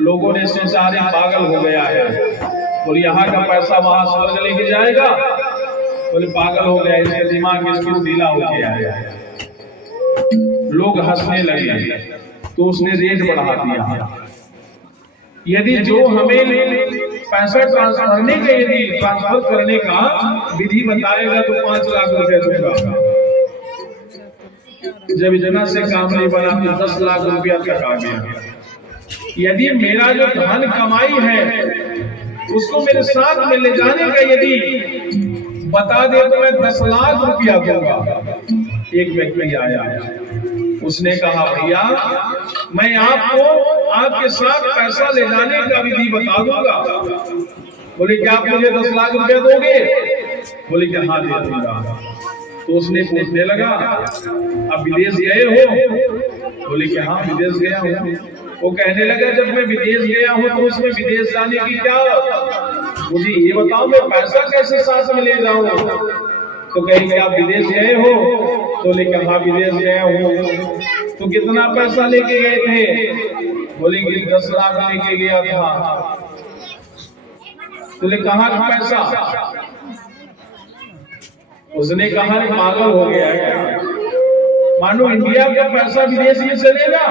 लोगों ने सोचा अरे पागल हो गया है, और यहाँ का पैसा वहां स्वर्ग लेके जाएगा। बोले पागल हो गया, इसके दिमाग में इसकी ढीला हो गया है। लोग हंसने लगे तो उसने रेट बढ़ा दिया। यदि जो हमें पैसा ट्रांसफर करने का विधि बताएगा तो 5 लाख रुपए दूंगा। जब इतना से काम नहीं बना तो 10 लाख रुपया तक आ गया। यदि मेरा जो धन कमाई है उसको मेरे साथ में ले जाने का यदि बता दे तो मैं 10 लाख रुपया दूंगा। एक व्यक्ति आया, उसने कहा भैया मैं आपको आपके साथ पैसा ले जाने का विधि बता दूंगा। बोले क्या आप मुझे 10 लाख रुपया दोगे? बोले क्या हाँ दे दूंगा। तो उसने पूछने लगा आप विदेश गए हो? बोले कि हाँ विदेश गया हूँ। वो कहने लगा जब मैं विदेश गया हूँ तो उसमें विदेश जाने की क्या, मुझे ये बताओ मैं पैसा कैसे साथ में ले जाऊँ? तो कहेंगे आप विदेश गए हो? तो लेकर हाँ विदेश गया हूँ। तो कितना पैसा लेके गए थे? बोलेंगे 10 लाख लेके गया था। बोले कहाँ का पैसा? उसने कहा पागल हो गया है, मानो इंडिया का पैसा विदेश में चलेगा?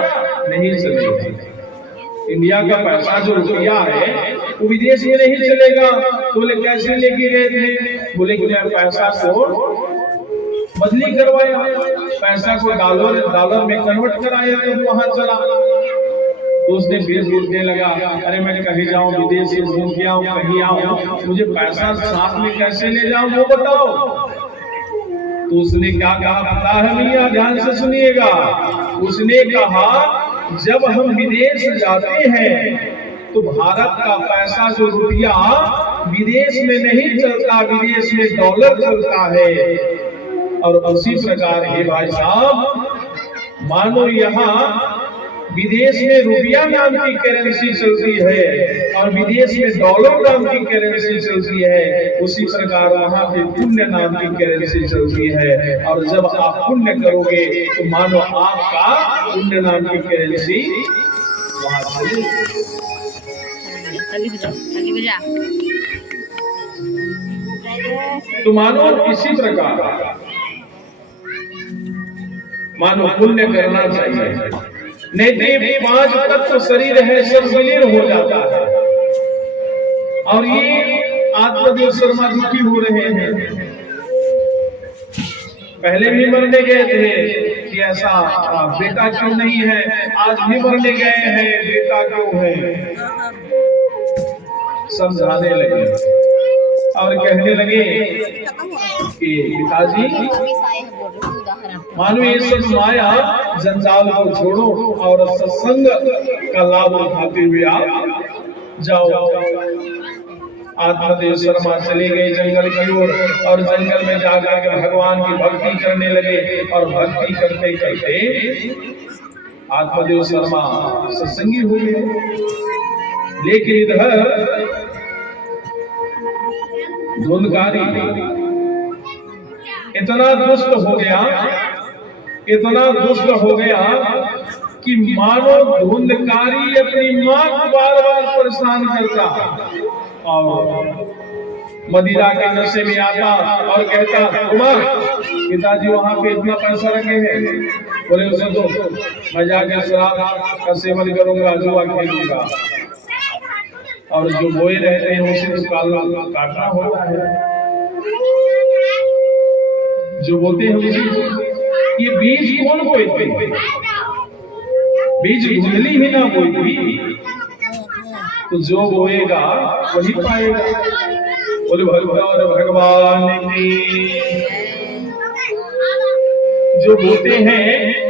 नहीं चलेगा। इंडिया का पैसा जो रुपया है वो विदेश में नहीं चलेगा। तो बोले कैसे लेके गए थे? बोले कि मैं पैसा को बदली करवाया, पैसा को डॉलर में कन्वर्ट कराया तो वहां चला। तो उसने फिर बोलने लगा अरे मैं कहीं जाऊं विदेश से घूम के आऊं, कहीं आऊं, मुझे पैसा साथ में कैसे ले जाऊं वो बताओ। तो उसने क्या कहा पता है भैया, ध्यान से सुनिएगा। उसने कहा जब हम विदेश जाते हैं तो भारत का पैसा जो रुपया विदेश में नहीं चलता, विदेश में डॉलर चलता है। और उसी प्रकार है भाई साहब, मानो यहाँ विदेश में रुपया नाम की करेंसी चलती है और विदेश में डॉलर नाम की करेंसी चलती है, उसी प्रकार वहाँ पे पुण्य नाम की करेंसी चलती है। और जब आप पुण्य करोगे तो मानो आपका पुण्य नाम की करेंसी वहाँ चलेगी। तो मानो इसी प्रकार मानो पुण्य करना चाहिए, नहीं तो 5 तत्व शरीर है सब विलीन हो जाता है। और ये आत्मदेव शर्मा दुखी हो रहे हैं। पहले भी मरने गए थे कि ऐसा बेटा क्यों नहीं है, आज भी मरने गए हैं बेटा क्यों है। समझाने लगे और कहने लगे कि पिताजी मानो ये सब माया जंजाल को छोड़ो और सत्संग का लाभ उठाते हुए आप जाओ। आत्मदेव शर्मा चले गए जंगल की ओर और जंगल में जाकर के भगवान की भक्ति करने लगे। और भक्ति करते करते आत्मदेव शर्मा सत्संगी हो गए। लेकिन इधर धुंधकारी इतना दुष्ट हो गया, इतना दुष्ट हो गया कि मानो धुंधकारी अपनी मां को बार बार परेशान करता और मदिरा के नशे में आता और कहता कुमार पिताजी वहां पे इतना पैसा रखे हैं, बोले उसे तो मैं जाके शराब का सेवन करूंगा, जुआ खेलूंगा। और जो बोए रहते हैं उसे तो काटना होता है, जो बोलते हैं उसी। ये बीज कौन बोए? बीज धुंधली ही ना बोई तो जो बोएगा वही पाएगा। बोले भगवान की जो बोते हैं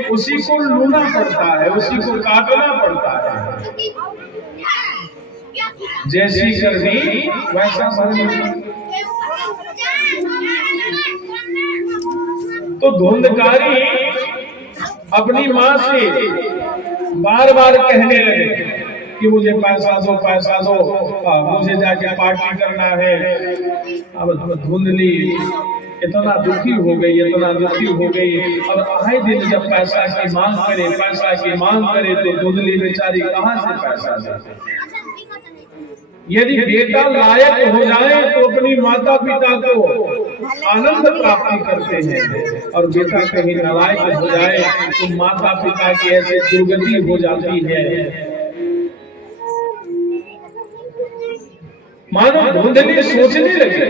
उसी को लूना पड़ता है, उसी को काटना पड़ता है। जैसी करनी वैसा भरनी। तो धुंधकारी अपनी मां से बार बार कहने लगे कि मुझे पैसा दो, पैसा दो, मुझे जाके पार्टी करना है। अब धुंधली इतना दुखी हो गई, इतना दुखी हो गई। और आए दिन जब पैसा की मांग करे, पैसा की मांग करे, तो धुंधली बेचारी कहाँ से पैसा दे। यदि बेटा लायक हो जाए तो अपनी माता पिता को आनंद प्राप्ति करते हैं, और बेटा कहीं नालायक हो जाए तो माता पिता की ऐसे दुर्गति हो जाती है। मानो धुंधली सोचने लगे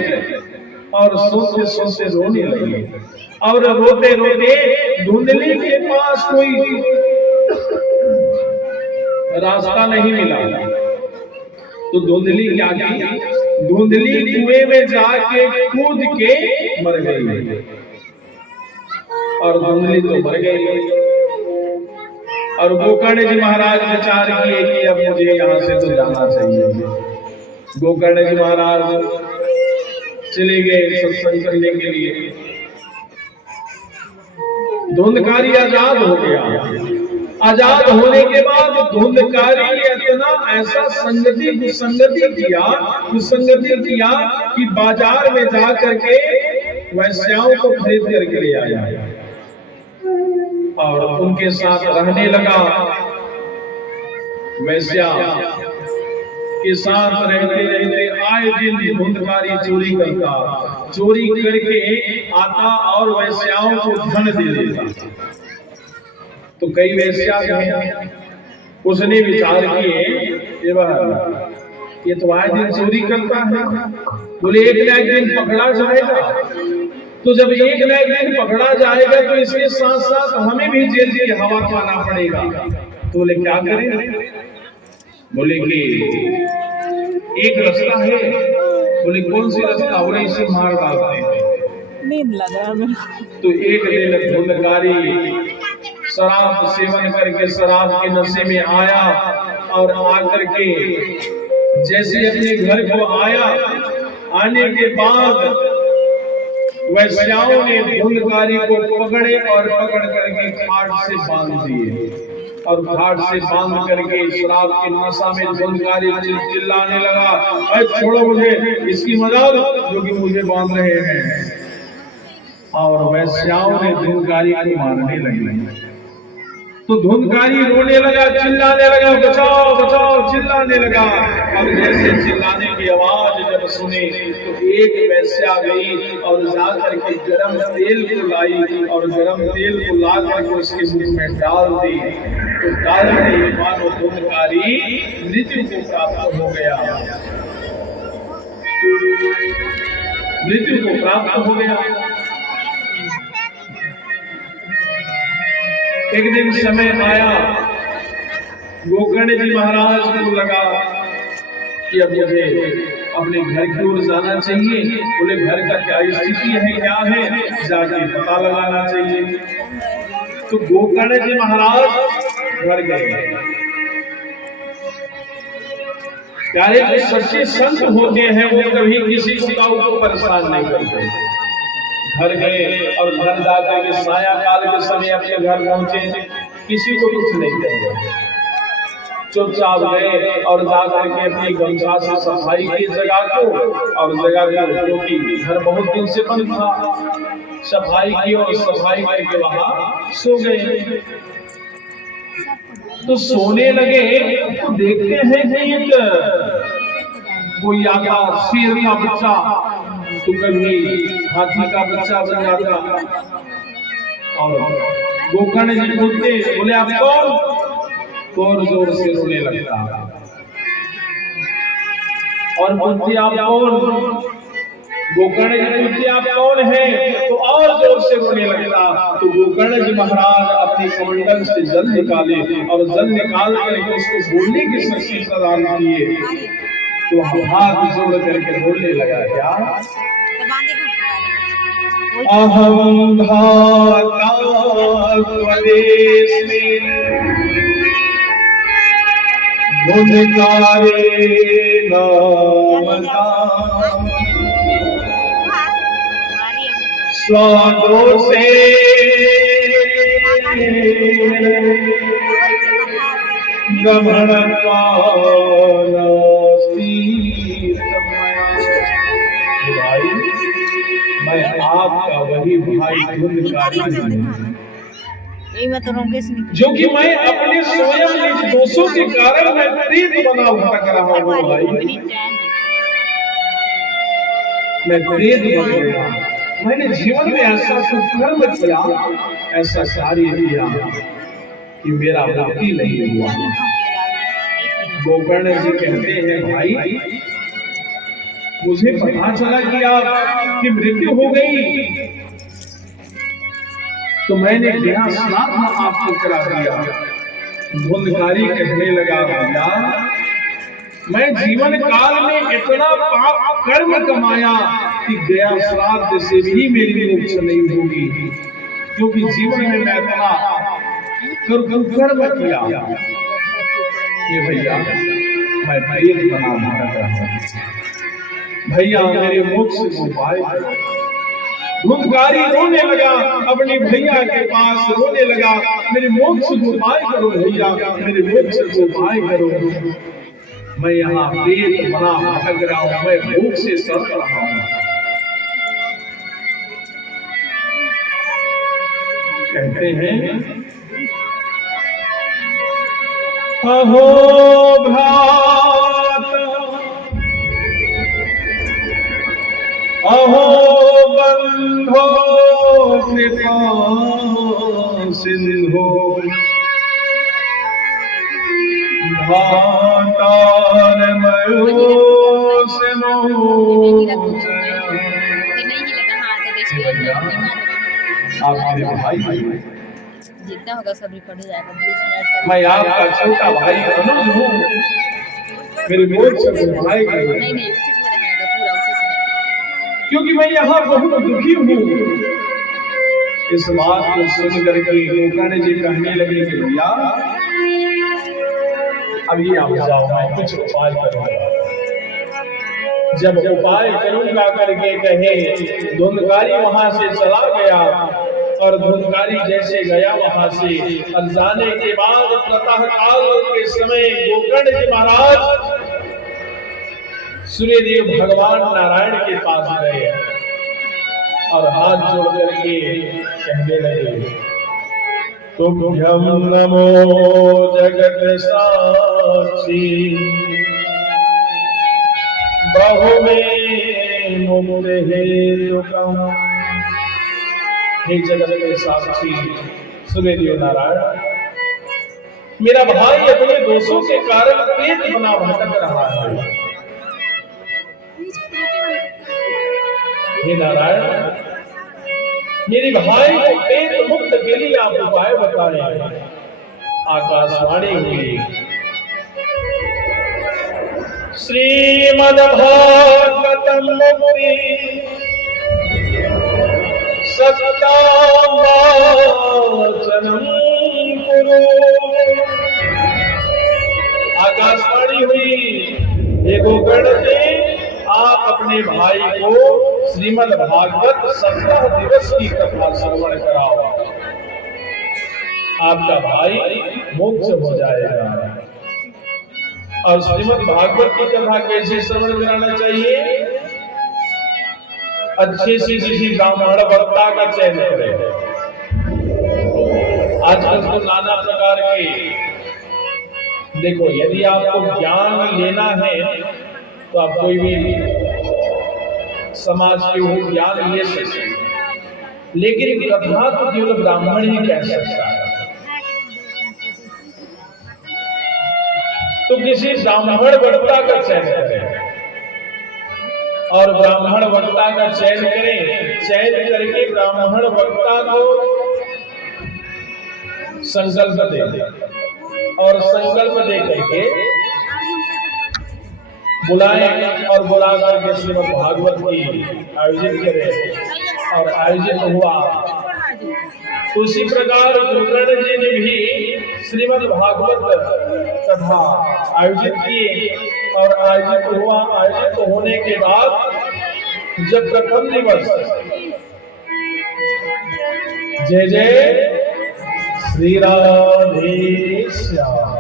और सोचते सोचते रोने लगे, और रोते रोते धुंधली के पास कोई रास्ता नहीं मिला, तो धुंधली क्या की, धुंधली कुएं में जाके कूद के मर गई। और धुंधली तो मर गई, और गोकर्ण जी महाराज विचार किए कि अब मुझे यहाँ से तो जाना चाहिए। गोकर्ण जी महाराज चले गए सत्संग करने के लिए। धुंधकारी आजाद हो गया। आजाद होने के बाद धुंधकारी इतना ऐसा कुसंगति किया कि बाजार में जा करके वैश्याओं को खरीद करके ले आया और उनके साथ रहने लगा। वैश्या के साथ रहते रहते आए दिन धुंधकारी चोरी करता, चोरी करके आता और वैश्याओं को धन दे देता। तो कई वैश्या उसने विचार किए, ये तो आए दिन चोरी करता है, बोले एक न एक दिन पकड़ा जाएगा। तो जब एक न एक दिन पकड़ा जाएगा तो इसके साथ साथ हमें भी जेल की हवा खाना पड़ेगा। तो बोले क्या करें? बोले कि एक रास्ता है। बोले कौन सी रास्ता? बोले इसे मार डालते हैं। नींद लगा। तो एक दिन धुंधकारी शराब सेवन करके शराब के नशे में आया, और आकर के जैसे अपने घर को आया, आने के बाद वैश्याओं ने धुंधकारी को पकड़े और पकड़ करके खाट से बांध दिए, और घाट से बांध करके शराब की नशा में धुंधकारी चिल्लाने लगा, अरे छोड़ो मुझे, इसकी मदद जो कि मुझे बांध रहे हैं। और वैश्याओं ने धुंधकारी को मारने लगे। तो धुंधकारी रोने लगा, चिल्लाने लगा, बचाओ बचाओ, चिल्लाने लगा। अब जैसे चिल्लाने की आवाज जब सुने तो एक वैश्या गई और जाकर के गरम तेल को लाई, और गरम तेल को ला करके उसके मुंह में डाल दी। तो डालने के बाद वो धुंधकारी मृत्यु को प्राप्त हो गया, मृत्यु को प्राप्त हो गया। एक दिन समय आया, गोकर्ण जी महाराज को लगा कि अब मुझे अपने घर की ओर जाना चाहिए। बोले घर का क्या स्थिति है, क्या है, जाके पता लगाना चाहिए। तो गोकर्ण जी महाराज घर गए। प्यारे जो सच्चे संत होते हैं वो कभी किसी को परेशान नहीं करते। घर गए और घर जाकर के साया काल के समय अपने घर पहुंचे, किसी को कुछ नहीं कहे, चुपचाप गए और जाकर के अपनी गमछा से सफाई की जगह को, और जगह को क्योंकि घर बहुत दिन से बंद था, सफाई की और सफाई करके वहां सो गए। तो सोने लगे तो देखते हैं कि एक कोई आता, शेर का बच्चा तो कभी हाथी का बच्चा बन जाता। और गोकर्ण जी बोलते, बोले आप कौन? जोर जोर से रोने लगता। और बोलते आप कौन? गोकर्ण जी बोलते आप कौन है? तो और जोर से रोने लगता। तो गोकर्ण जी महाराज अपने कमंडल से जल निकाले, और जल निकाल करके उसको बोलने की शक्ति प्रदान किए। तो हाथ जोड़ करके बोलने लगा, क्या? अहम भाता स्वदेश में धुंधकारे नाम स्वदोषे गमनत्वा भाई, मैं आपका वही भाई धुंधकारी है, यही मैं तो रोके से जो कि मैं अपने स्वयं निज दोषों के कारण मैं प्रेत बना भटक रहा हूँ भाई। मैं प्रेत बन गया, मैंने जीवन में ऐसा कुकर्म किया, ऐसा कार्य किया कि मेरा मुक्ति नहीं हुआ। गोकर्ण जी कहते हैं भाई मुझे पता चला कि आपकी मृत्यु हो गई, तो मैंने बिना स्नान आपको करा दिया। धुंधकारी कहने लगा भैया मैं जीवन काल में इतना पाप कर्म कमाया कि गया श्राद्ध से भी मेरी मोक्ष नहीं होगी, क्योंकि जीवन में मैं इतना कर्म किया। ये भैया मैं प्रेत बना भटक रहा हूं, भैया मेरे मोक्ष को उपाय करो। धुंधकारी रोने लगा, अपने भैया के पास रोने लगा, मेरे मोक्ष को उपाय करो भैया, मेरे मोक्ष को उपाय करो। मैं यहाँ प्रेत बना भटक रहा हूँ, मैं भूख से सड़ रहा हूँ। कहते हैं अहो भ्रात अहो बंधो कृपा सिंधो भातार मयो सिनो। आप मेरे भाई जितना होगा सब रिकॉर्ड हो जाएगा 20 मिनट। मैं आपका छोटा भाई अनुज हूँ, मेरे मोक्ष को उपाय करो। नहीं उसी में रहना था पूरा उसी में, क्योंकि मैं यहाँ बहुत दुखी हूँ। इस बात को सुन करके गोकर्ण जी कहने लगे कि भैया अभी आप जाओ, मैं कुछ उपाय करूंगा। जब उपाय करूंगा करके कहे धुंधकारी वहां से चला गया, और धुंधकारी जैसे गया वहां से, जाने के बाद प्रातः काल के समय गोकर्ण जी महाराज सूर्यदेव भगवान नारायण के पास गए और हाथ जोड़ करके कहने लगे तुभ्यं नमो जगत साक्षी बहुमे मुक्ति हेतुकम्। हे जगत के साक्षी सूर्यदेव नारायण, मेरा भाई अपने दोषों के कारण प्रेत बना भटक रहा है। हे नारायण, मेरे भाई को प्रेत मुक्त के लिए आप उपाय बताएं। आकाशवाणी हुई श्रीमद्भागवतम मुक्ति सत्ताम वाचनम कुरु। आकाशवाणी हुई हे गोकर्ण जी, आप अपने भाई को श्रीमद् भागवत 17 दिवस की कथा श्रवण कराओ, आपका भाई मोक्ष हो जाएगा। और श्रीमद् भागवत की कथा कैसे श्रवण कराना चाहिए? अच्छे से किसी ब्राह्मण वक्ता का चयन करें। आजकल तो नाना प्रकार के, देखो यदि आपको ज्ञान लेना है तो आप कोई भी समाज के वो ज्ञान ले सकते हैं, लेकिन कथा तो केवल ब्राह्मण ही कह सकता है। तो किसी ब्राह्मण वक्ता का चयन करें, और ब्राह्मण वक्ता का चयन करें, चयन करके ब्राह्मण वक्ता को संकल्प दे, और संकल्प दे करके बुलाएं, और बुला करके श्रीमद् भागवत की आयोजित करें। और आयोजित हुआ उसी प्रकार गोकर्ण जी ने भी श्रीमद् भागवत कथा आयोजित की, और आयोजित हुआ। आयोजित होने के बाद जब प्रथम दिवस जय जय श्री राधे श्याम,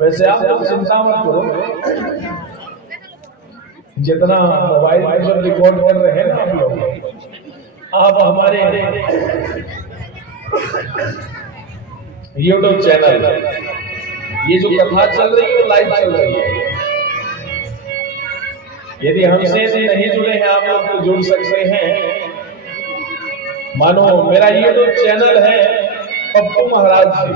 वैसे आप लोग चिंता मत करो, जितना मोबाइल में जब रिकॉर्ड कर रहे हैं ना आप लोग, आप हमारे यूट्यूब चैनल ये जो कथा चल रही है लाइव चल रही है, यदि हमसे नहीं जुड़े हैं आप लोग तो जुड़ सकते हैं। मानो मेरा यूट्यूब चैनल है पप्पू महाराज जी।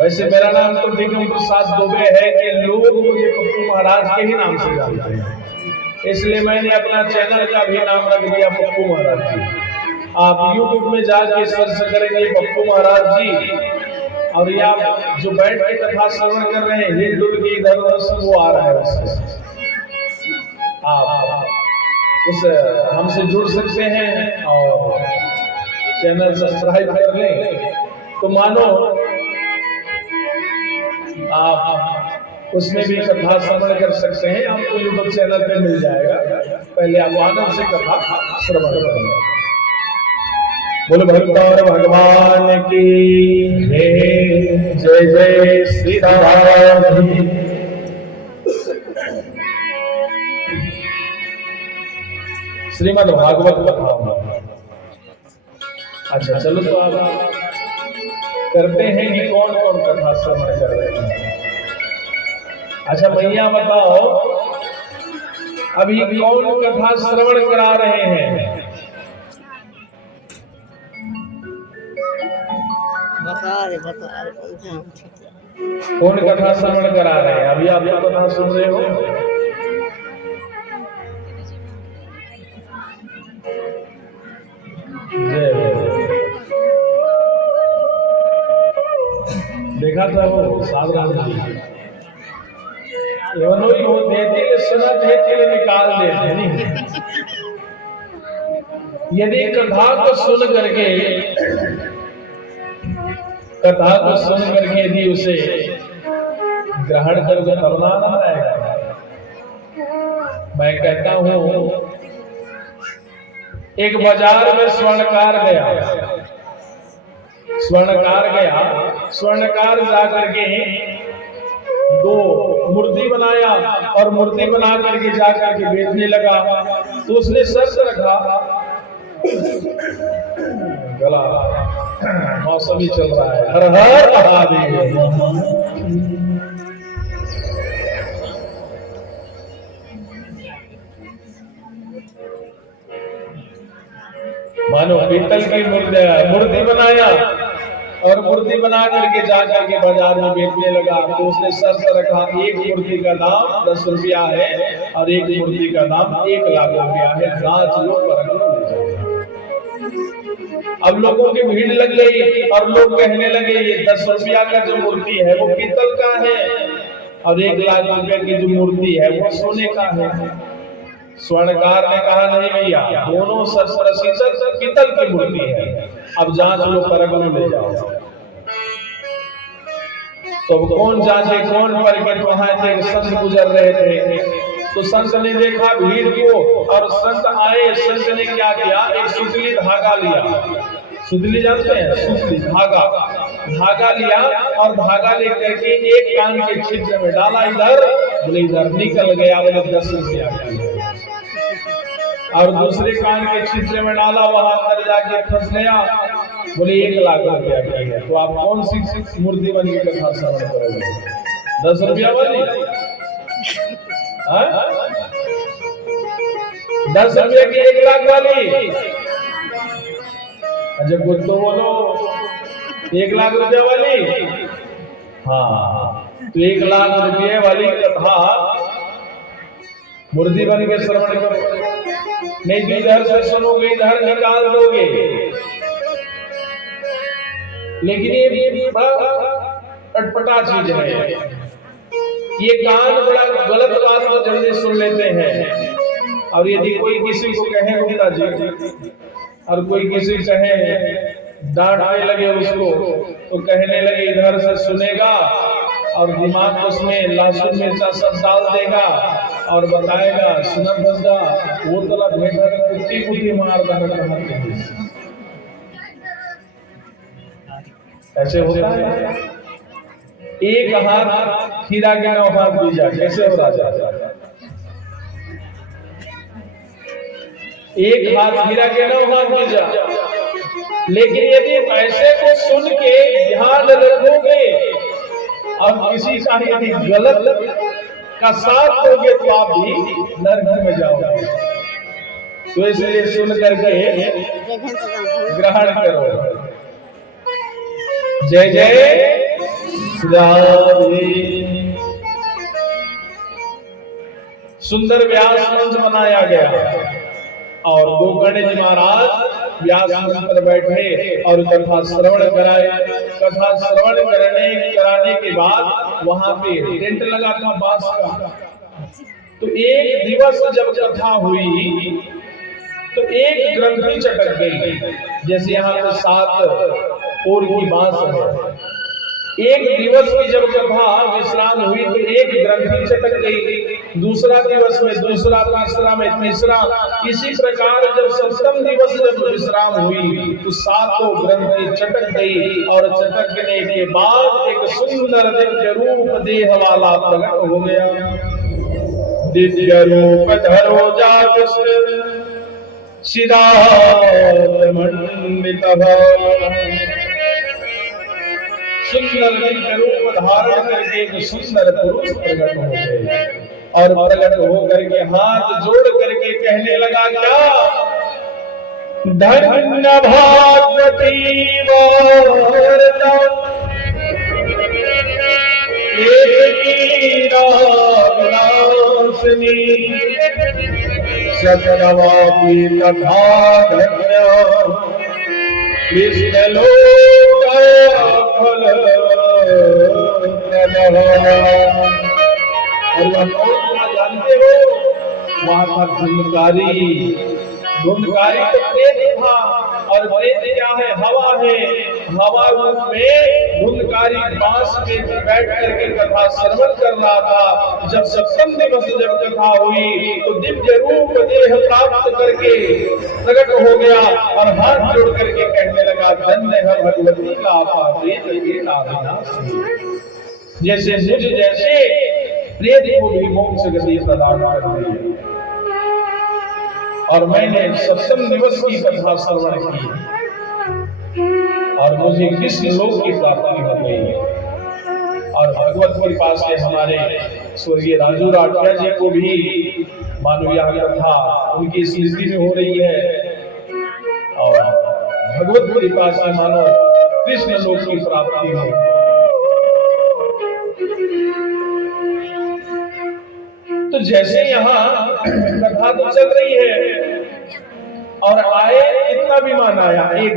वैसे मेरा नाम तो विक्रम प्रसाद दुबे है कि लोग मुझे पप्पू महाराज के ही नाम से जानते हैं, इसलिए मैंने अपना चैनल का भी नाम रख दिया पप्पू महाराज जी। आप यूट्यूब में जाके सर्च करेंगे पप्पू महाराज जी, और ये आप जो बैठ के कथा श्रवण कर रहे हैं हिल के इधर उधर सब वो आ रहा है, उससे आप उस हमसे जुड़ सकते हैं और चैनल सब्सक्राइब कर लें तो मानो आप उसमें भी कथा श्रवण कर सकते हैं। आपको यूट्यूब चैनल पे मिल जाएगा, पहले आप आनंद से कथा श्रवण करेंगे। बोलो भगवान भगवान की जय जय श्री राम। श्रीमद् भागवत कथा। अच्छा चलो तो आप करते हैं कि कौन कौन कथा श्रवण कर रहे हैं। अच्छा भैया बताओ अभी कौन कथा श्रवण करा रहे हैं? कौन कथा श्रवण करा रहे हैं? अभी आप लोग कथा सुन रहे हो? देखा था वो सावधान हो देते सुना देते निकाल देते नहीं। यदि कथा को सुन करके यदि उसे ग्रहण करके तब आनंद आएगा। मैं कहता हूं एक बाजार में स्वर्णकार जाकर के दो मूर्ति बनाया और मूर्ति बना करके जाकर के बेचने लगा। तो उसने शर्त रखा, गला मौसम ही चल रहा है, हर हर महादेव। मानो पीतल की मूर्ति बनाया और मूर्ति बना करके जाकर के बाजार में बेचने लगा। तो उसने शर्त रखा एक मूर्ति का दाम 10 रुपया है और एक मूर्ति का दाम 1 लाख रुपया है। जांच लो परख लो। अब लोगों की भीड़ लग गई और लोग कहने लगे ये 10 रुपया का जो मूर्ति है वो पीतल का है और 1 लाख रुपए की जो मूर्ति है वो सोने का है। स्वर्णकार ने कहा नहीं भैया, दोनों 70% पीतल की मूर्ति है, अब जांच लो परख लो ले जाओ। तो कौन जांचे कौन परखे? तो वहां एक संत गुजर रहे थे, तो संत ने देखा भीड़ को और संत आए। संत ने क्या किया, एक सुतली धागा लिया। सुतली जानते हैं? सुतली धागा लिया और धागा लेकर के एक कान के छिद्र में डाला, इधर बोले इधर निकल गया, बोले 10 रुपया। और दूसरे कान के छिद्र में डाला, वहां अंदर जाके फंस गया, बोले 1 लाख रुपया की है। तो आप कौन सी मूर्ति बन के कथा श्रवण करोगे? 10 रुपया वाली? 10 रुपये की 1 लाख वाली? अच्छा कुछ तो बोलो, 1 लाख रुपया वाली? हाँ, तो 1 लाख रुपये वाली कथा मूर्ति बन के श्रवण करो। नहीं तो इधर से सुनोगे इधर निकाल दोगे। लेकिन ये बड़ा अटपटा चीज है, ये कान बड़ा गलत बात को जल्दी सुन लेते हैं। और यदि कोई किसी को कहे गुप्ता जी और कोई किसी कहे डांटने लगे उसको, तो कहने लगे इधर से सुनेगा और दिमाग उसमें लहसुन मिर्चा सब डाल देगा और बताएगा सुनत दसगा वो तला भेटा कुत्ती कुत्ती मार दहा। ऐसे होता है। एक हाथ खीरा के 9 हाथ बीजा, कैसे हो राजा? एक हाथ गिरा के 9 हाथ गिर जा। लेकिन यदि ऐसे को सुन के ध्यान रखोगे और किसी का यदि गलत का साथ दोगे तो आप भी नरक में जाओगे। तो इसलिए सुन करके ग्रहण करो। जय जय राधे। सुंदर व्यास मंच बनाया गया और गोकर्ण जी महाराज व्यास मंच पर बैठे और कथा श्रवण कराए। कथा श्रवण कराने के बाद वहां पे टेंट लगा था बांस का। तो एक दिवस जब कथा हुई तो एक ग्रंथि चटक गई। जैसे यहाँ पे 7 ओर की बांस है। एक दिवस की जब कथा विश्राम हुई तो एक ग्रंथि चटक गई। दूसरा दिवस में दूसरा, तीसरा में तीसरा। इसी प्रकार जब 7वें दिवस जब विश्राम हुई तो 7 ग्रंथि चटक गई और चटकने के बाद एक सुंदर दिव्य रूप देह वाला प्रकट हो गया। दिव्य रूप धरो जागृत सिद्धार्थमंडितः। सुंदर दिव्य रूप धारण करके एक सुंदर पुरुष प्रकट हो गए और प्रकट होकर के हाथ जोड़ करके कहने लगा, क्या धन्य भागवती वार्ता एक सतनवापी तथा धन्य कृष्णलोक फल। जानते हो वहां था धुंधकारी। धुंधकारी तो प्रेत था और प्रेत क्या है? हवा है। हवा रूप में धुंधकारी बांस में बैठ करके कथा श्रवण कर रहा था। जब 7वें दिवस जब कथा हुई तो दिव्य रूप देह प्राप्त करके प्रकट हो गया और हाथ जोड़ करके कहने लगा, धन्य है भगवती का आपा प्रेत के नाविनाशी। जैसे मुझ जैसे प्रेत को भी मोक्ष गति प्रदान कर दी। और मैंने 7वें दिवस की कथा श्रवण की और मुझे कृष्ण लोक की प्राप्ति हो गई। और भगवत कृपा से हमारे स्वर्गीय राजू राठिया जी को भी मानो यह कथा उनकी स्मृति में हो रही है और भगवत कृपा से मानो कृष्ण लोक की प्राप्ति हो। तो जैसे यहाँ कथा तो चल रही है और आए इतना विमान आया, एक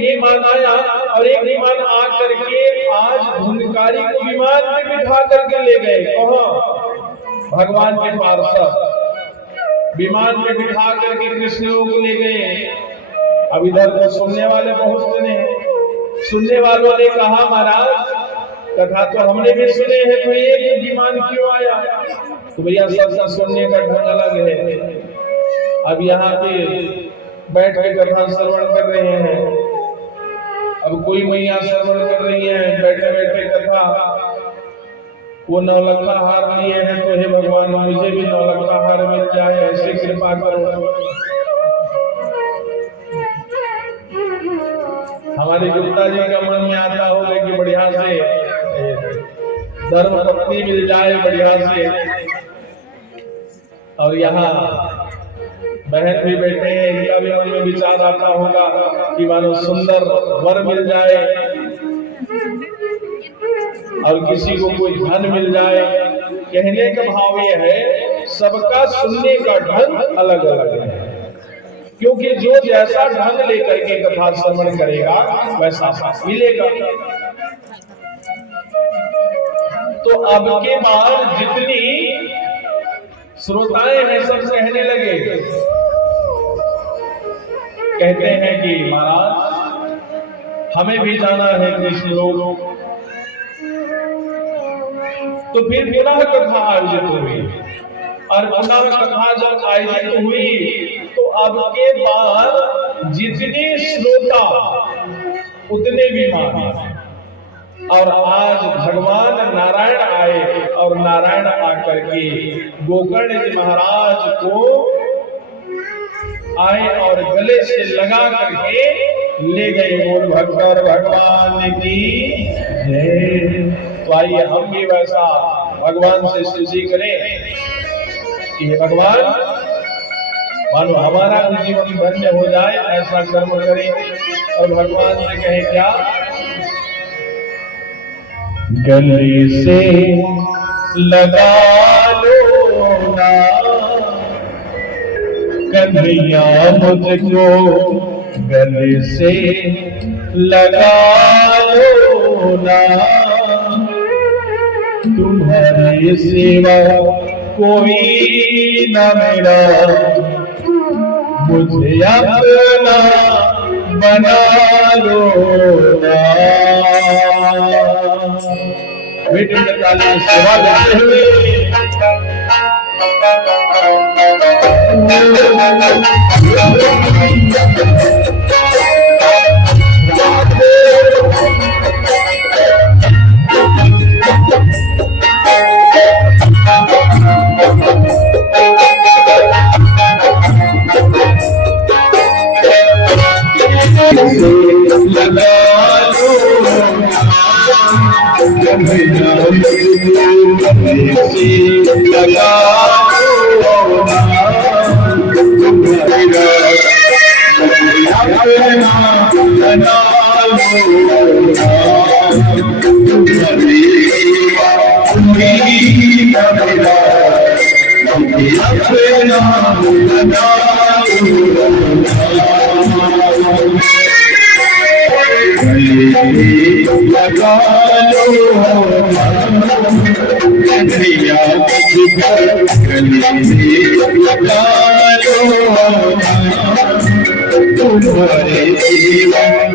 विमान आया और एक विमान आ करके आज धुंधकारी को विमान में बिठा करके ले गए। कहाँ? भगवान के पार्षद विमान में बिठा करके कृष्ण को ले गए। अब इधर तो सुनने वाले बहुत सुने। सुनने वालों ने कहा, महाराज कथा तो हमने भी सुने हैं, तो एक विमान क्यों आया? तो भैया सबका सुनने का ढंग अलग है। अब यहाँ पे बैठ के कथा श्रवण कर रहे हैं। अब कोई मैया श्रवण कर रही है बैठे बैठे कथा। वो 9 लखा हार लिए हैं तो हे भगवान मुझे भी 9 लखा हार मिल जाए, ऐसे कृपा करो। हमारे गुप्ता जी का मन में आता होगा कि बढ़िया से धर्म पत्नी मिल जाए बढ़िया से। और यहाँ बहन भी बैठे हैं, इनका भी मन में विचार आता होगा कि मानो सुंदर वर मिल जाए और किसी को कोई धन मिल जाए। कहने का भाव ये है, सबका सुनने का ढंग अलग अलग है, क्योंकि जो जैसा ढंग लेकर के कथा श्रवण करेगा वैसा मिलेगा। तो अब के बाद जितनी श्रोताएं हैं सब कहने लगे, कहते हैं कि महाराज हमें भी जाना है कृष्ण लोक। तो फिर पुनः कथा आयोजित हुई और पुनः कथा जब आयोजित हुई तो अब के बाद जितने श्रोता उतने विमान। और आज भगवान नारायण आए और नारायण आकर के गोकर्ण जी महाराज को आए और गले से लगा करके ले गए। बोल भक्तर भगवान की जय। तो आइए हम भी वैसा भगवान से स्तुति करें कि हे भगवान, मानो हमारा भी जीवन धन्य हो जाए, ऐसा कर्म करें। और भगवान से कहे क्या, गले से लगा लो ना कन्हैया मुझको, गले से लगा लो ना, तुम्हारे सिवा कोई न मेरा, मुझे अपना बना लो ना। बेटी ताली सेवा करते हुए तुम्हारे जीवन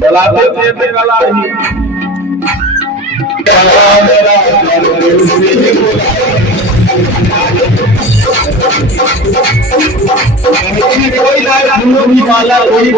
बुलाते थे तो गला ही कोई वाला कोई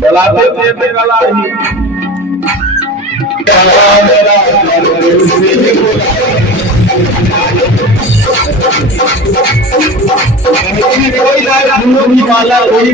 बुलाते थे गला ही कोई माला कोई